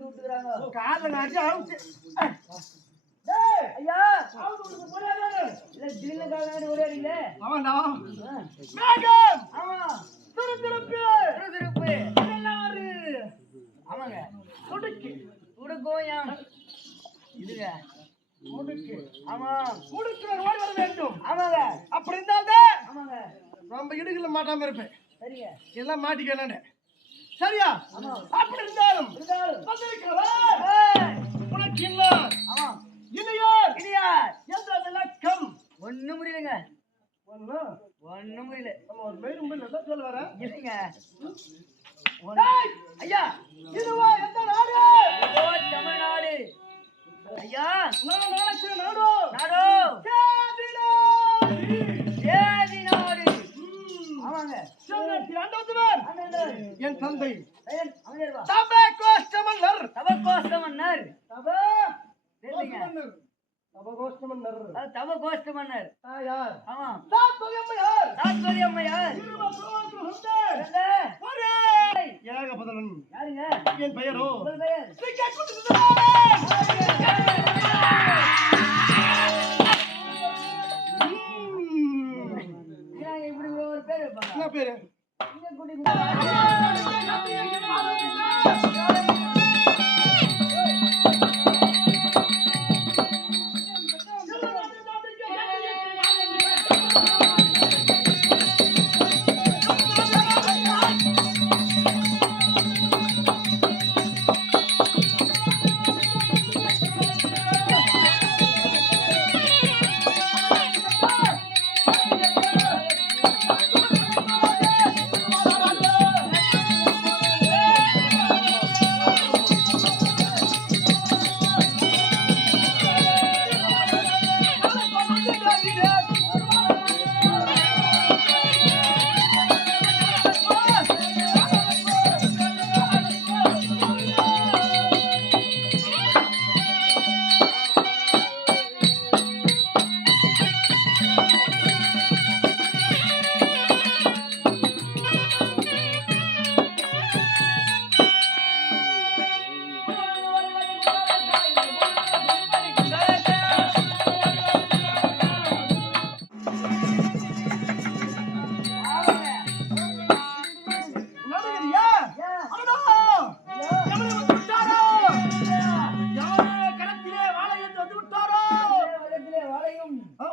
ஓட்டி விட்டுக்கிறாங்க. கால நாட்டி அவுச்சு. டேய் ஐயா அவுச்சு போறானே. இல்ல தில்ல காலனாடி ஓடிறீங்களே. அவன்டா. மேகம். ஆமா. துருதுருப்பு. துருதுருப்பு. எல்லாரு. ஆமாங்க. துடுக்கு. துடுக்கோயம். இதுங்க. முடுக்கு. ஆமா. முடுக்குற ஓடி வர வேண்டும். ஆமாங்க. அப்படி இருந்தாதே. ஆமாங்க. நம்ம இடுக்குல மாட்டாம இருப்பேன். சரிங்க. எல்லாம் மாட்டிக்கலானே. சரியா? ஆமா. அப்படி இருந்தாலும் வந்திருக்கிறவா உனக்கு இல்ல. ஆமா. இனியார் இனியார் என்ற விளக்கம் ஒண்ணும் முடியலங்க. ஒண்ணும் முடியல. நம்ம ஒரு மேலும் தான் சொல்ல வர இல்லைங்க. ஐயா இதுவா எந்த நாடு? இதோ தமிழ்நாடு. ஐயா நான் நாளைக்கு நாடு நாடோ சேதி நாடு. ஆமாங்க. என் தந்தை அமைச்சர் தபகோஷ்டமன்னர். தபகோஷ்டமன்னர். தபகோஷ்டமன்னர். யார்? ஆமா. தாத்பரியம்மையார். தாத்பரியம்மையார். ஏகபதனன். யாருங்க? என் பெயரோ உங்கள் பெயர்? இப்படி ஒரு பேர் வைப்பாங்க. என்ன பேரு?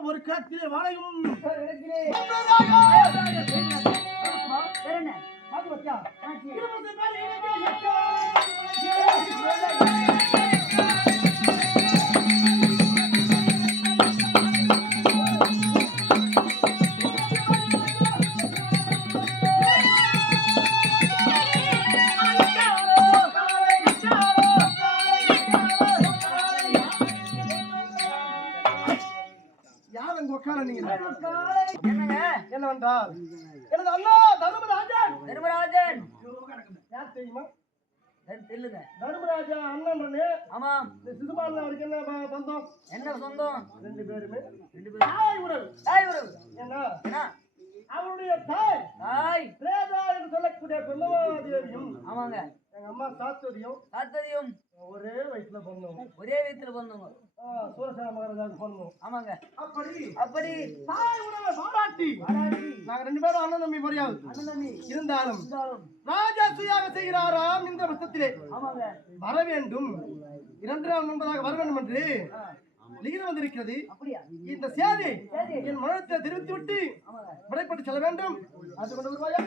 ஒரு கத்திலே வாழையும் என்னவென்றால் எனது அண்ணா தர்மராஜன். தர்மராஜன் யார் தெரியுமா? தெரியல. தர்மராஜா அண்ணன்றனே. ஆமாம். சிசுபாலன் அவருக்கு என்ன சொந்தம்? என்ன சொந்தம்? ரெண்டு பேருமே தாய் உறவு. தாய் உறவு. என்ன அவருடைய தாய் பிரேதா என்று சொல்லக்கூடிய பிரம்மதேவியும் ஆமாங்க எங்க அம்மா சாத்வதியும் ஒரே வயசுல பிறந்தவங்க. ஒரே வயசுல பிறந்தவங்க. சூரசேன மகாராஜாவுக்கு பிறந்தோம். ஆமாங்க. அப்படி தாய் உறவை பாராட்டி நாங்க ரெண்டு பேரும் அண்ணன் தம்பி மரியாதை இருந்தாலும் ராஜாசியாக செய்கிறாராம் இந்த வருஷத்திலே வர வேண்டும் 2 நாள் முன்பதாக வர வேண்டும் என்று லிகிதம் வந்திருக்கிறது. இந்த சேதி என் மனத்தை தெரிவித்து விட்டு விடைப்பட்டு செல்ல வேண்டும். அது கொண்டு வருவாயா?